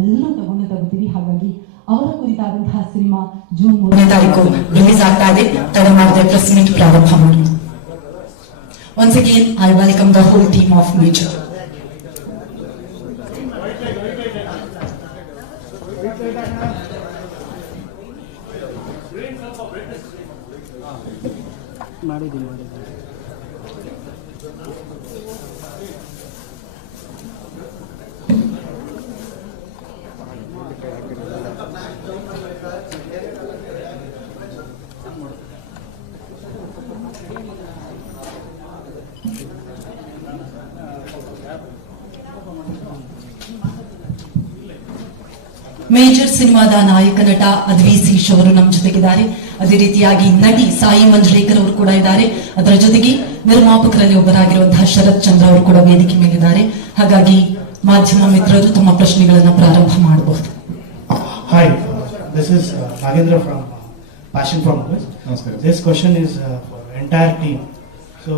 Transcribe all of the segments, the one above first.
ಎಲ್ಲರೂ ತಗೋತೀವಿ. ಹಾಗಾಗಿ ಅವರ ಕುರಿತಾದಂತಹ ಸಿನಿಮಾ ಜೂನ್ 3ನೇ ತಾರೀಕು ರಿಲೀಸ್ ಆಗ್ತಾ ಇದೆ. ತಡ ಮಾಡದೆ ಪ್ರೆಸ್ ಮೀಟ್ ಪ್ರಾರಂಭ ಮಾಡಿ. Once again, I welcome the whole team of Major. Major ಸಿನಿಮಾದ ನಾಯಕ ನಟ ಅದ್ವಿ ಸೇಶ್ ಅವರು ನಮ್ಮ ಜೊತೆಗಿದ್ದಾರೆ. ಅದೇ ರೀತಿಯಾಗಿ ನಟಿ ಸಾಯಿ ಮಂಜ್ರೇಕರ್ ಅವರು ಕೂಡ ಇದ್ದಾರೆ. ಅದರ ಜೊತೆಗೆ ನಿರ್ಮಾಪಕರಲ್ಲಿ ಒಬ್ಬರಾಗಿರುವಂತಹ ಶರತ್ ಚಂದ್ರ ಅವರು ಕೂಡ ವೇದಿಕೆ ಮೇಲಿದ್ದಾರೆ. ಹಾಗಾಗಿ ಮಾಧ್ಯಮ ಮಿತ್ರರು ತಮ್ಮ ಪ್ರಶ್ನೆಗಳನ್ನು ಪ್ರಾರಂಭ ಮಾಡಬಹುದು. Hi, this is Nagendra from Passion from Movies. This question is for entire team. So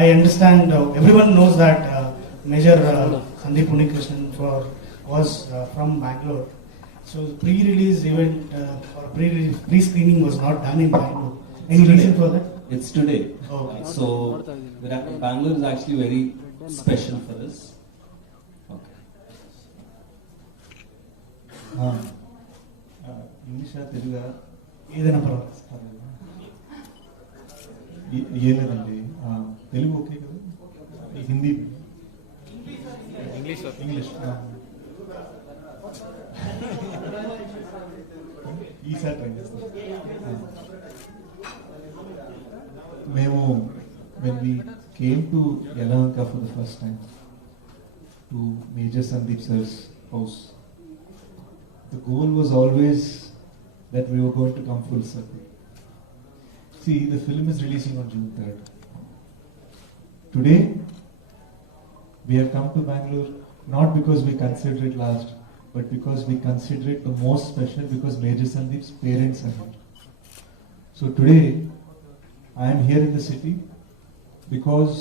I understand everyone knows that Major Sandeep Unnikrishnan was from Bangalore. So pre-release event or pre-screening was not done in Bangalore. Any reason for that? It's today. Okay. So Bangalore is actually very special for us. Okay. English or Telugu? ఏదైనా పర్వాలేదు. ఏం లేదండి, Telugu okay కదా, Hindi English ఈసారి try చేస్తాం. మేము when we came to Yelahanka for the first time to Major Sandeep sir's house, the goal was always that we were going to come full circle. See, the film is releasing on June 3rd. Today, we have come to Bangalore not because we consider it last, but because we consider it the most special because Major Sandeep's parents are here. So today, I am here in the city because,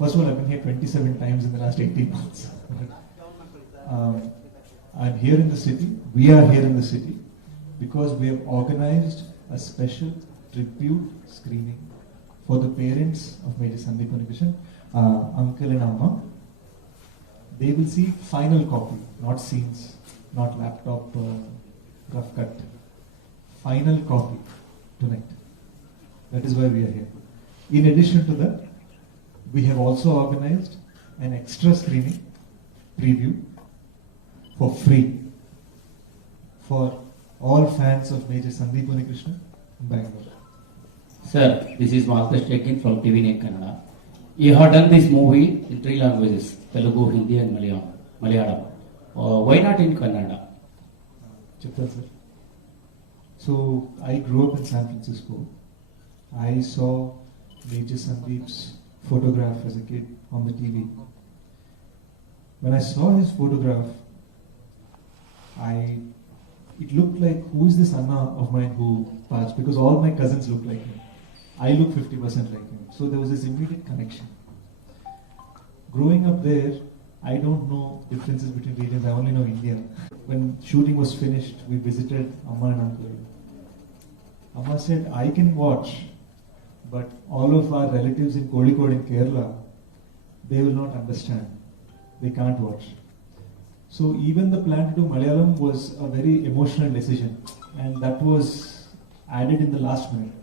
first of all, I've been here 27 times in the last 18 months. I'm here in the city, we are here in the city, because we have organized a special tribute screening for the parents of Major Sandeep Unnikrishnan, uncle and amma. They will see final copy, not scenes, not laptop rough cut. Final copy tonight. That is why we are here. In addition to that, we have also organized an extra screening preview for free for all fans of Major Sandeep Unnikrishnan in Bangalore. Sir, this is Master Stekin from TV5 Kannada. You have done this movie in 3 languages, Telugu, Hindi and Malayalam. Why not in Kannada? Chapter, sir. So, I grew up in San Francisco. I saw Major Sandeep's photograph as a kid on the TV. When I saw his photograph, it looked like, who is this Anna of mine who passed? Because all my cousins look like him. I look 50% like him. So there was this immediate connection. Growing up there, I don't know differences between regions. I only know India. When shooting was finished, we visited Amma and Uncle. Amma said, I can watch, but all of our relatives in Kozhikode in Kerala, they will not understand. They can't watch. So even the plan to do Malayalam was a very emotional decision, and that was added in the last minute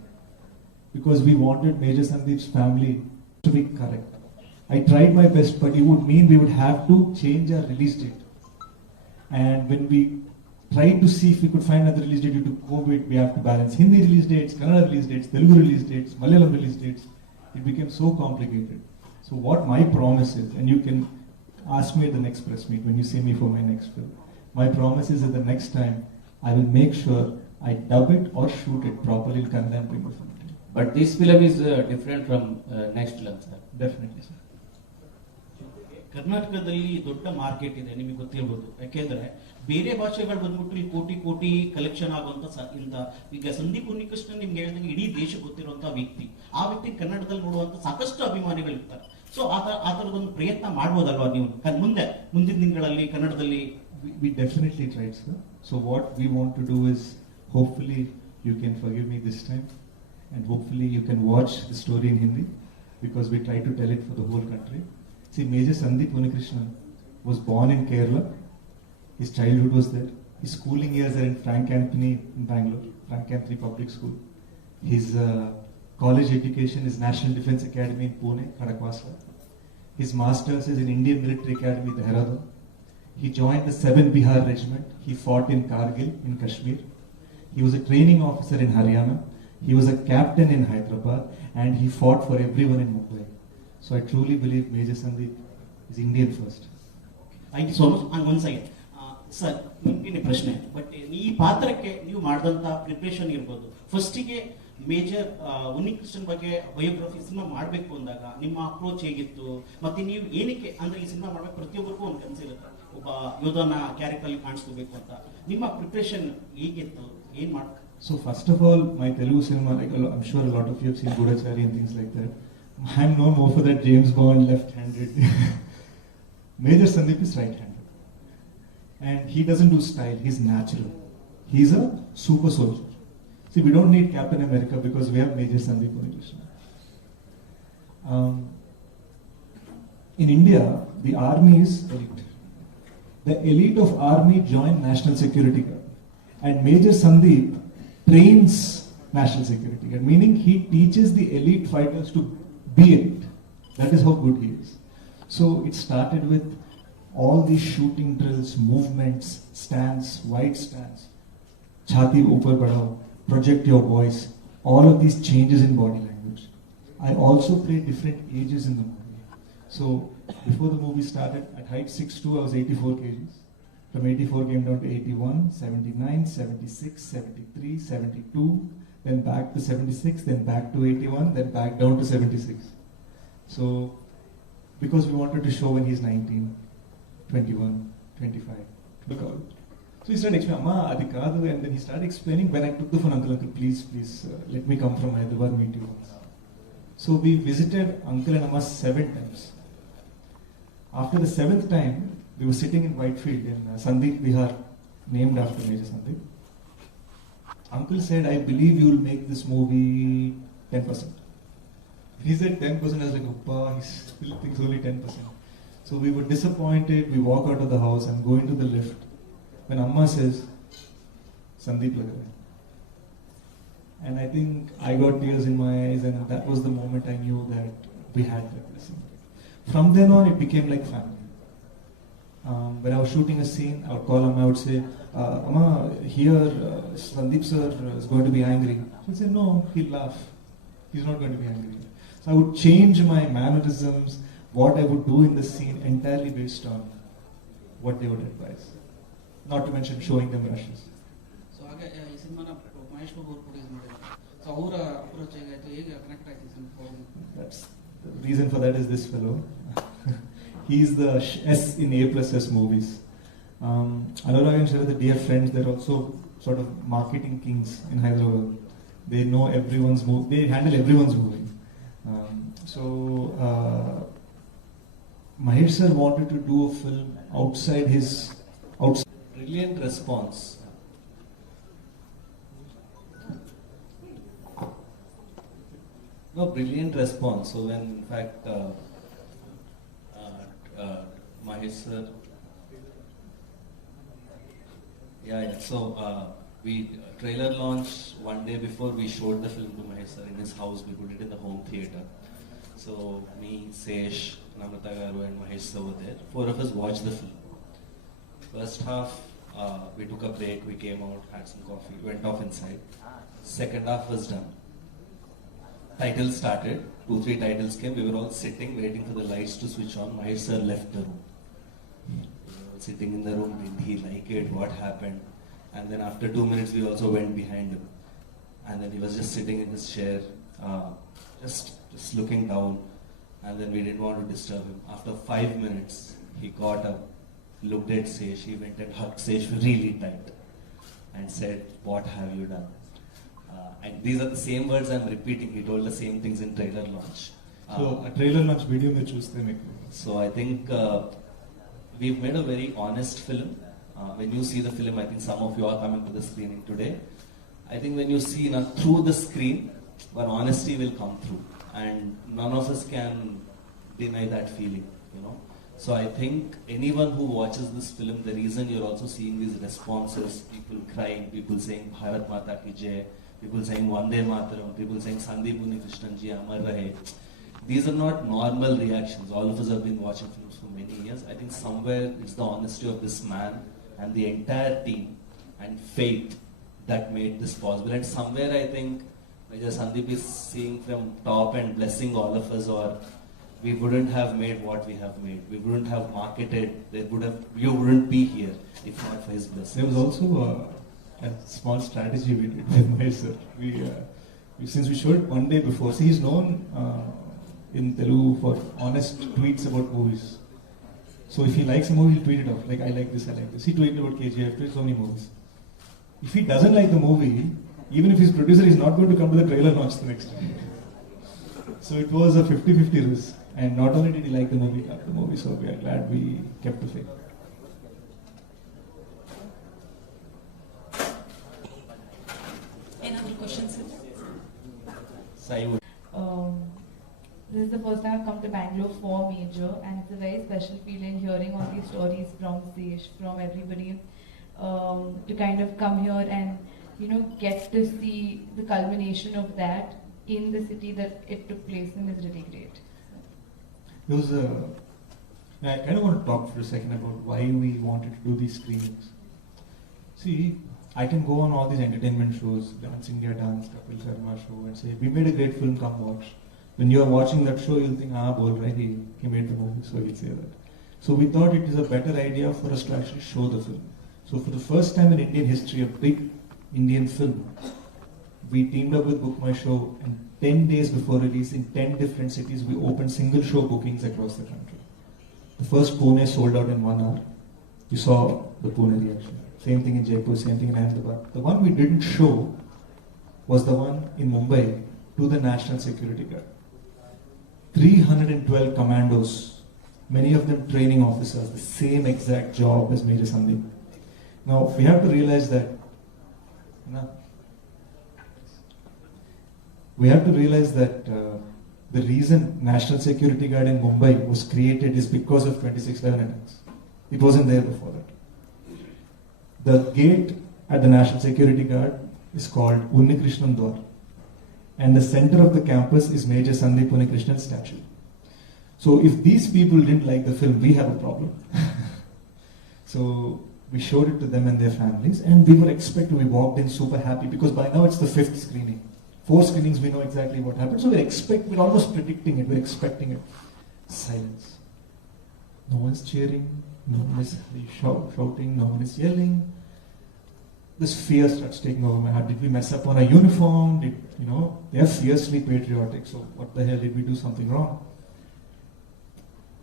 because we wanted Major Sandeep's family to be correct. I tried my best, but it would mean we would have to change our release date. And when we tried to see if we could find another release date due to COVID, we have to balance Hindi release dates, Kannada release dates, Telugu release dates, Malayalam release dates. It became so complicated. So what my promise is, and you can ask me at the next press meet when you see me for my next film. My promise is that the next time I will make sure I dub it or shoot it properly in Kannada and bring the film. But this film is different from next film, sir. Definitely, sir. ಕರ್ನಾಟಕದಲ್ಲಿ ದೊಡ್ಡ market ಇದೆ, ನಿಮಗೆ ಗೊತ್ತಿರಬಹುದು. ಯಾಕೆಂದ್ರೆ ಬೇರೆ ಭಾಷೆಗಳು ಬಂದ್ಬಿಟ್ಟು ಇಲ್ಲಿ ಕೋಟಿ ಕೋಟಿ ಕಲೆಕ್ಷನ್ ಆಗುವಂತ ಇಂತ ಈಗ ಸಂದೀಪ್ ಉನ್ನಿಕೃಷ್ಣನ್ ನಿಮ್ಗೆ ಹೇಳಿದಂಗೆ ಇಡೀ ದೇಶ ಗೊತ್ತಿರುವಂತ ವ್ಯಕ್ತಿ. ಆ ವ್ಯಕ್ತಿ ಕನ್ನಡದಲ್ಲಿ ನೋಡುವಂತ ಸಾಕಷ್ಟು ಅಭಿಮಾನಿಗಳು ಇರ್ತಾರೆ. ಸೊ ಆ ತರದೊಂದು ಪ್ರಯತ್ನ ಮಾಡ್ಬೋದಲ್ವಾ ನೀವು ಮುಂದಿನ ದಿನಗಳಲ್ಲಿ ಕನ್ನಡದಲ್ಲಿ We definitely tried, sir. So what we want to do is, hopefully you can forgive me this time, and hopefully you can watch the story in Hindi, because we try to tell it for the whole country. See, Major Sandeep Unikrishnan was born in Kerala. His childhood was there. His schooling years are in Frank Anthony in Bangalore, Frank Anthony Public School. His college education is National Defence Academy in Pune, Khadakwasla. His masters is in Indian Military Academy, Dehradun. He joined the 7th Bihar Regiment. He fought in Kargil in Kashmir. He was a training officer in Haryana. He was a captain in Hyderabad, and he fought for everyone in Mumbai. So I truly believe Major Sandeep is Indian first. Thank you so much. On one second sir, ನಿಮ್ಗೆ ಪ್ರಶ್ನೆ, but ಈ ಪಾತ್ರಕ್ಕೆ ನೀವು ಮಾಡಿದಂಥ preparation ಇರ್ಬೋದು. ಫಸ್ಟಿಗೆ major Unnikrishnan ಬಗ್ಗೆ biography cinema ಮಾಡಬೇಕು ಅಂದಾಗ ನಿಮ್ಮ ಅಪ್ರೋಚ್ ಹೇಗಿತ್ತು, ಮತ್ತೆ ನೀವು ಏನಕ್ಕೆ ಅಂದ್ರೆ ಈ ಸಿನಿಮಾ ಮಾಡ್ಬೇಕು, ಪ್ರತಿಯೊಬ್ಬರಿಗೂ ಒಂದು ಕನಸಿರುತ್ತೆ ಒಬ್ಬ ಯೋಧನ ಕ್ಯಾರೆಕ್ಟರ್ ಅಲ್ಲಿ ಕಾಣಿಸ್ಕೋಬೇಕು ಅಂತ. ನಿಮ್ಮ ಪ್ರಿಪ್ರೇಷನ್ ಹೇಗಿತ್ತು, ಏನ್ ಮಾಡ್ಬೇಕು? So first of all, my Telugu cinema, like I'm sure a lot of you have seen Gudachari and things like that. I'm known more for that James Bond left-handed. Major Sandeep is right-handed, and he doesn't do style. He's natural. He's a super soldier. See, we don't need Captain America because we have Major Sandeep Unikrishnan. In India, the army is elite. The elite of army join National Security Guard, and Major Sandeep trains National Security Guard, meaning he teaches the elite fighters to be elite. That is how good he is. So it started with all these shooting drills, movements, stance, wide stance, chhati upar badhao, project your voice, all of these changes in body language. I also played different ages in the movie. So before the movie started, at height 6'2", I was 84 kgs. From 84 came down to 81, 79, 76, 73, 72, then back to 76, then back to 81, then back down to 76. So, because we wanted to show when he's 19, 21, 25, look out. So he started explaining, Amma, adi kaadu, and then he started explaining. When I took the phone, uncle, please, let me come from Hyderabad, meet you once. So we visited uncle and Amma 7 times. After the 7th time, we were sitting in Whitefield in Sandeep Bihar, named after Major Sandeep. Uncle said, I believe you will make this movie 10%. He said 10%, I was like, Oppa, he still thinks only 10%. So we were disappointed. We walk out of the house and go into the lift. When Amma says, Sandeep lag raha hai. And I think I got tears in my eyes, and that was the moment I knew that we had that blessing. From then on, it became like family. When I was shooting a scene, I would call Amma, I would say, Amma, here Sandeep sir is going to be angry. She would say, no, he'll laugh. He's not going to be angry. So I would change my mannerisms, what I would do in the scene entirely based on what they would advise. Not to mention showing them rushes. So ಹಾಗೆ ಈ ಸಿನಿಮಾನ ಮಹೇಶ್ ಬಾಬು ಅವರು produce ಮಾಡಿದ್ದಾರೆ. So ಅವರ approach ಹೇಗಾಯ್ತು, ಹೇಗೆ connect ಆಯ್ತು ಈ cinema? That's the reason for that is this fellow. He's the S in A+S movies. Anurag and Sharad, the dear friends, they're also sort of marketing kings in Hyderabad. They know everyone's movie. They handle everyone's movie. Mahesh sir wanted to do a film outside his Brilliant response. No, brilliant response. So when in fact Mahesh sir, yeah. So we trailer launch one day before we showed the film to Mahesh sir in his house. We put it in the home theater. So me, Sesh, Namrata Garu and Mahesh sir were there. 4 of us watched the film. First half, we took a break, we came out, had some coffee, went off inside. Second half was done. Titles started, 2-3 titles came, we were all sitting, waiting for the lights to switch on. Mahesh sir left the room. We were all sitting in the room, did he like it, what happened? And then after 2 minutes, we also went behind him. And then he was just sitting in his chair, just looking down. And then we didn't want to disturb him. After 5 minutes, he got up, looked at Sesh, he went and hugged Sesh really tight and said, what have you done? And these are the same words I'm repeating. He told the same things in trailer launch. So a trailer launch video mein chuste mein. So I think we've made a very honest film. when you see the film, I think some of you are coming to the screening today. I think when you see through the screen, one honesty will come through, and none of us can deny that feeling, you know. So I think anyone who watches this film, the reason you're also seeing these responses, people crying, people saying Bharat Mata Ki Jai, people saying Vande Mataram, people saying Sandeep Unnikrishnan ji Amar Rahe. These are not normal reactions. All of us have been watching films for many years. I think somewhere it's the honesty of this man and the entire team and faith that made this possible. And somewhere I think Major Sandeep is seeing from top and blessing all of us, or we wouldn't have made what we have made. We wouldn't have marketed. You wouldn't be here if not for his blessing. There was also a small strategy we did with Mahesh sir. Since we showed it one day before, see, he's known in Telugu for honest tweets about movies. So if he likes a movie, he'll tweet it off. Like, I like this, I like this. He tweeted about KGF, tweeted so many movies. If he doesn't like the movie, even if he's producer, he's not going to come to the trailer launch the next time. So it was a 50-50 risk. And not only did he like the movie, he loved the movie. So we are glad we kept the faith. Any other questions? Saiee would. This is the first time I've come to Bangalore for Major, and it's a very special feeling hearing all these stories from Sesh, from everybody, to kind of come here and, you know, get to see the culmination of that in the city that it took place in is really great. There was I kind of want to talk for a second about why we wanted to do these screenings. See, I can go on all these entertainment shows, Dance India Dance, Kapil Sharma show, and say, we made a great film, come watch. When you are watching that show, you'll think, bol right, he made the movie, so he'll say that. So we thought it is a better idea for us to actually show the film. So for the first time in Indian history, a big Indian film, we teamed up with Book My Show, and 10 days before release in 10 different cities, we opened single show bookings across the country. The first Pune sold out in 1 hour. You saw the Pune reaction. Same thing in Jaipur, same thing in Ahmedabad. The one we didn't show was the one in Mumbai to the National Security Guard. 312 commandos, many of them training officers, the same exact job as Major Sandeep. Now, we have to realize that the reason National Security Guard in Mumbai was created is because of 26/11 attacks. It wasn't there before that. The gate at the National Security Guard is called Unnikrishnan Dwar, and the center of the campus is Major Sandeep Unnikrishnan's statue. So if these people didn't like the film, we have a problem. So we showed it to them and their families, and we were expected, we walked in super happy because by now it's the 5th screening. 4 screenings, we know exactly what happened. So we're almost predicting it, we're expecting it. Silence. No one's cheering, no one is shouting, no one is yelling. This fear starts taking over my heart. Did we mess up on a uniform? They are fiercely patriotic. So what the hell, did we do something wrong?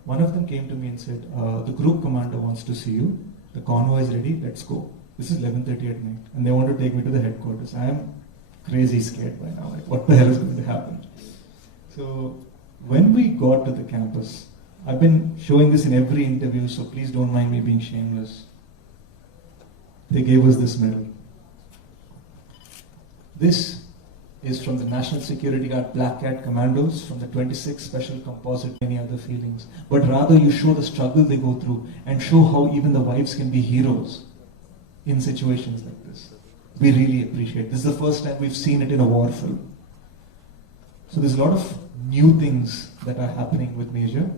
One of them came to me and said, the group commander wants to see you. The convoy is ready, let's go. This is 11:30 at night. And they want to take me to the headquarters. I am crazy scared by now. Like, what the hell is going to happen? So when we got to the campus, I've been showing this in every interview, so please don't mind me being shameless. They gave us this medal. This is from the National Security Guard Black Cat Commandos, from the 26th Special Composite, many other feelings. But rather you show the struggle they go through and show how even the wives can be heroes in situations like this. We really appreciate it. This is the first time we've seen it in a war film. So there's a lot of new things that are happening with Major.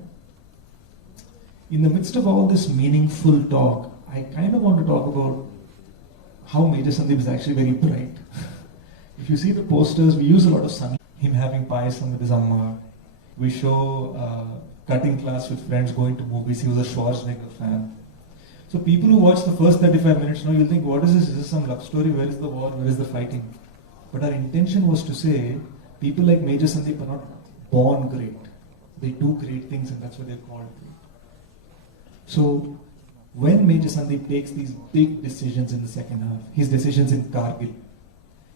In the midst of all this meaningful talk, I kind of want to talk about how Major Sandeep is actually very bright. If you see the posters, we use a lot of sunlight. Him having payasam with his amma. We show cutting class with friends going to movies. He was a Schwarzenegger fan. So people who watch the first 35 minutes now, you'll think, what is this? Is this some love story? Where is the war? Where is the fighting? But our intention was to say, people like Major Sandeep are not born great. They do great things, and that's what they're called great. So when Major Sandeep takes these big decisions in the second half, his decisions in Kargil,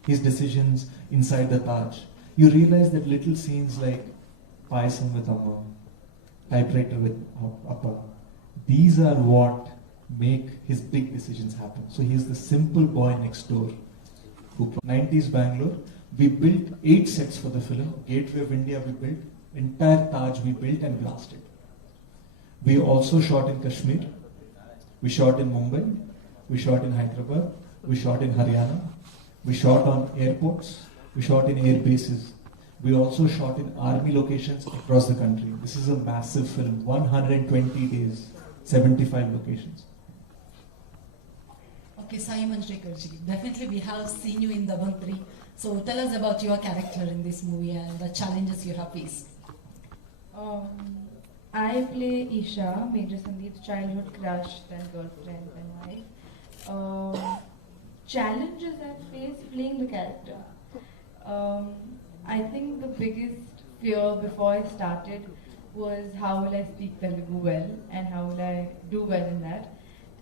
his decisions inside the Taj, you realize that little scenes like Payasam with Amma, typewriter with Appa, these are what make his big decisions happen. So he's the simple boy next door. 90s Bangalore, we built 8 sets for the film. Gateway of India we built, entire Taj we built and blasted. We also shot in Kashmir, we shot in Mumbai, we shot in Hyderabad, we shot in Haryana, we shot on airports, we shot in air bases. We also shot in army locations across the country. This is a massive film, 120 days, 75 locations. Okay, Saiee Manjrekar ji, definitely we have seen you in Dabang 3. So tell us about your character in this movie and the challenges you have faced. I play Isha, Major Sandeep's childhood crush, then girlfriend, then wife. Challenges I faced playing the character. I think the biggest fear before I started was how will I speak Telugu well and how will I do well in that.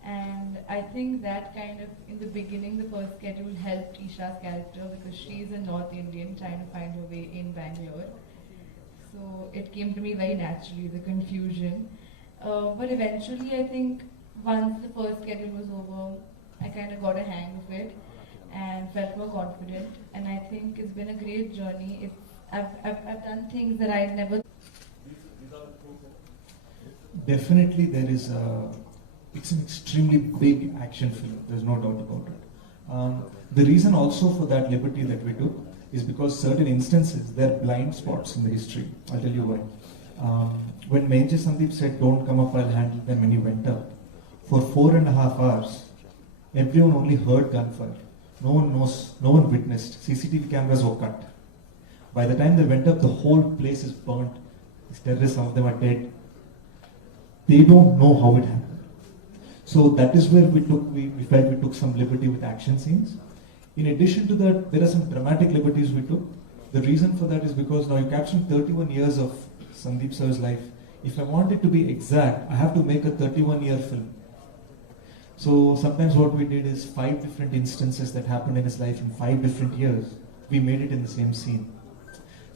And I think that kind of, in the beginning, the first schedule helped Isha's character because she's a North Indian trying to find her way in Bangalore. So it came to me very naturally, the confusion. But eventually, I think once the first schedule was over, I kind of got a hang of it and felt more confident. And I think it's been a great journey. I've done things that I never. Definitely, it's an extremely big action film. There's no doubt about it. The reason also for that liberty that we took is because certain instances, there are blind spots in the history. I'll tell you why. When Major Sandeep said, "Don't come up, I'll handle them," when he went up, for 4.5 hours, everyone only heard gunfire. No one knows, no one witnessed. CCTV cameras were cut. By the time they went up, the whole place is burnt. These terrorists, some of them are dead. They don't know how it happened. So that is where we felt we took some liberty with action scenes. In addition to that, there are some dramatic liberties we took. The reason for that is because now you captured 31 years of Sandeep sir's life. If I want it to be exact, I have to make a 31-year film. So sometimes what we did is 5 different instances that happened in his life in 5 different years. We made it in the same scene.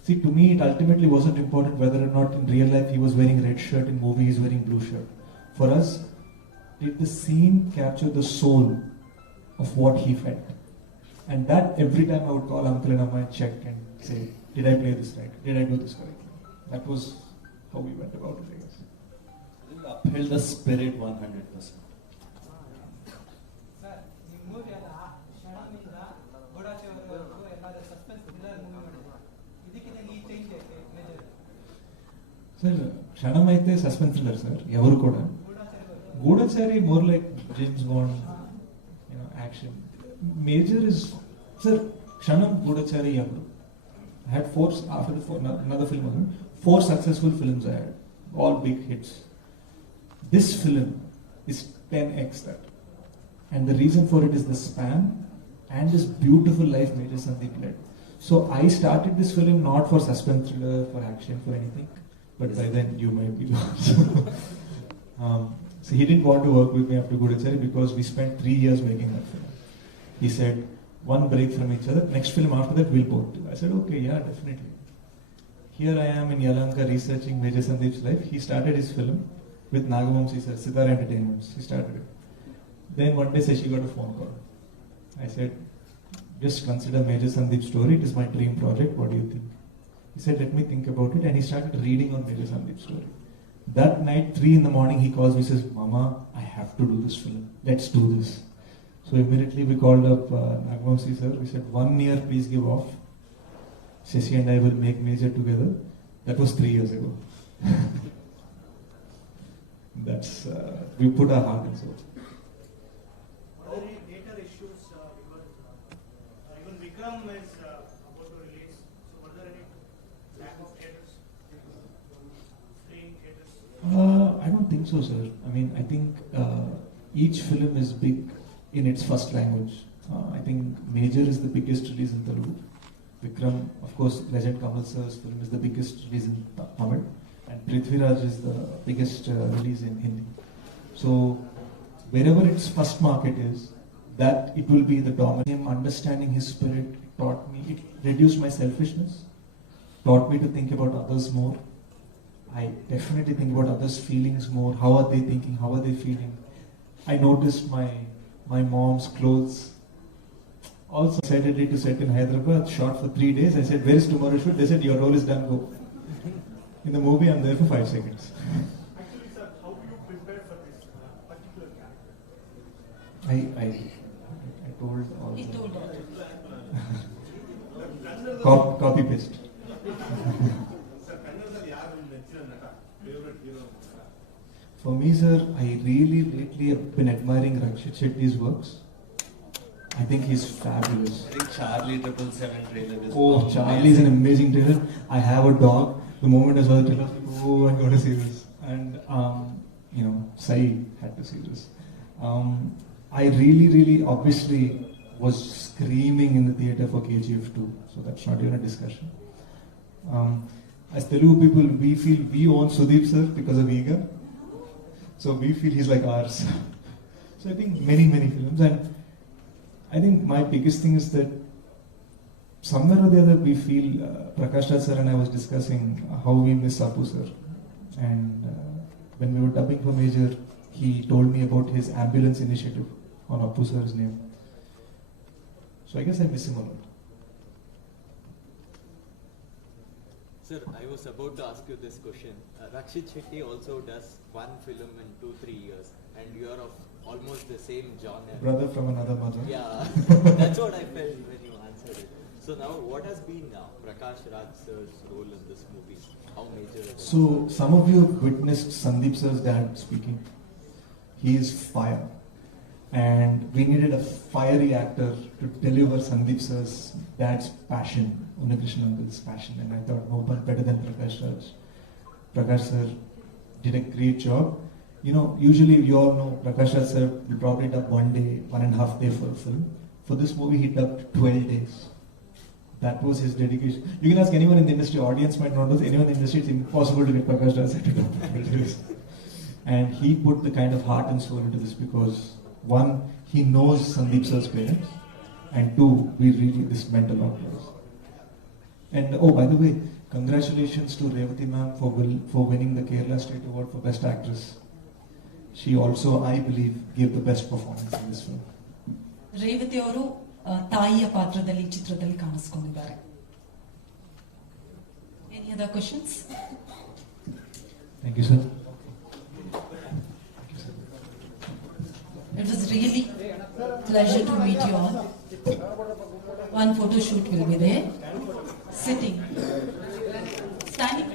See, to me, it ultimately wasn't important whether or not in real life he was wearing red shirt, in movie he's wearing blue shirt. For us, did the scene capture the soul of what he felt? And that every time I would call Uncle and Amma and check and say, did I play this right? Did I do this correctly? That was how we went about it, I guess. You upheld the spirit 100%. Sir, Shanam aithe suspense thriller, sir. Evaru kuda. Goodachari more like James Bond, action. Major is, sir, Shanam, Goodachari, Evaru. I had 4 after another film. 4 successful films I had, all big hits. This film is 10x that, and the reason for it is the span and this beautiful life Major Sandeep led. So I started this film not for suspense thriller, for action, for anything. But by then you might be lost. So he didn't want to work with me after Goodachari because we spent 3 years making that film. He said, one break from each other, next film after that we'll both do. I said, okay, yeah, definitely. Here I am in Yalanka researching Major Sandeep's life. He started his film with Nagamamsi sir, Sitara Entertainments. He started it. Then one day Seshi got a phone call. I said, just consider Major Sandeep's story. It is my dream project. What do you think? He said, let me think about it, and he started reading on Major Sandeep's story. That night, 3 in the morning, he calls me, says, Mama, I have to do this film. Let's do this. So immediately we called up Nagamamsi sir. We said, 1 year, please give off. Shashi and I will make Major together. That was 3 years ago. That's, we put our heart and soul. Were there any data issues because even Vikram is about to release? So were there any lack of theatres? Free theatres? I don't think so, sir. I mean, I think each film is big in its first language. I think Major is the biggest release in Telugu. Vikram, of course, Legend Kamal sir's film is the biggest release in Tamil. And Prithviraj is the biggest release in Hindi. So wherever its first market is, that it will be the dominant. Him understanding his spirit taught me, it reduced my selfishness, taught me to think about others more. I definitely think about others' feelings more. How are they thinking? How are they feeling? I noticed my mom's clothes. Also, Saturday to set in Hyderabad, shot for 3 days. I said, "Where is tomorrow shoot?" They said, "Your role is done, go." In the movie, I'm there for 5 seconds. Actually, sir, how do you prepare for this particular character? I told all. He told all. Copy paste. For me, sir, I really lately have been admiring Rakshit Shetty's works. I think he's fabulous. I think Charlie 777 trailer is Oh, Charlie is an amazing trailer. I have a dog. The moment I saw the trailer, I was like, oh, I got to see this. And Saiee had to see this. I really, obviously, was screaming in the theatre for KGF 2. So that's not even a discussion. As Telugu people, we feel we own Sudeep sir because of Ega. So we feel he's like ours. So I think many films, and I think my biggest thing is that somewhere or the other we feel Prakash Raj sir and I was discussing how we miss Apu sir, and when we were dubbing for Major, he told me about his ambulance initiative on Apu sir's name. So I guess I miss him a lot. Sir, I was about to ask you this question. Rakshit Shetty also does one film in 2-3 years, and you are of almost the same genre. Brother from another mother. Yeah, that's what I felt when you answered it. So now, what has been Prakash Raj sir's role in this movie? How major is it? So some of you have witnessed Sandeep sir's dad speaking. He is fire. And we needed a fiery actor to deliver Sandeep sir's dad's passion, Unnikrishnan uncle's passion, and I thought no one better than Prakash Raj. Prakash sir did a great job. Usually you all know Prakash Raj sir will probably dub 1 day, 1.5 day for a film. For this movie he dubbed 12 days. That was his dedication. You can ask anyone in the industry, audience might not know, anyone in the industry, it's impossible to get Prakash Raj sir to dub 12 days. And he put the kind of heart and soul into this because one, he knows Sandeep sir's parents, and two, this meant a lot to us. And oh, by the way, congratulations to Revati ma'am for winning the Kerala State Award for Best Actress. She also, I believe, gave the best performance in this film. Revathi ಅವರು ತಾಯಿಯ ಪಾತ್ರದಲ್ಲಿ ಚಿತ್ರದಲ್ಲಿ ಕಾಣಿಸ್ಕೊಂಡಿದ್ದಾರೆ. Any other questions? Thank you, sir. It was really pleasure to meet you all. One photo shoot will be there. Sitting. Standing.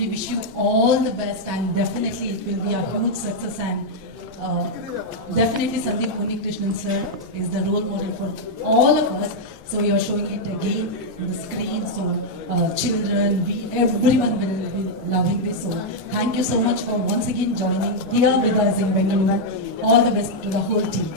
We wish you all the best, and definitely it will be a huge success, and definitely Sandeep Unnikrishnan sir is the role model for all of us. So you are showing it again on the screen, so children, everyone will be loving this. So thank you so much for once again joining here with us in Bengaluru. All the best to the whole team.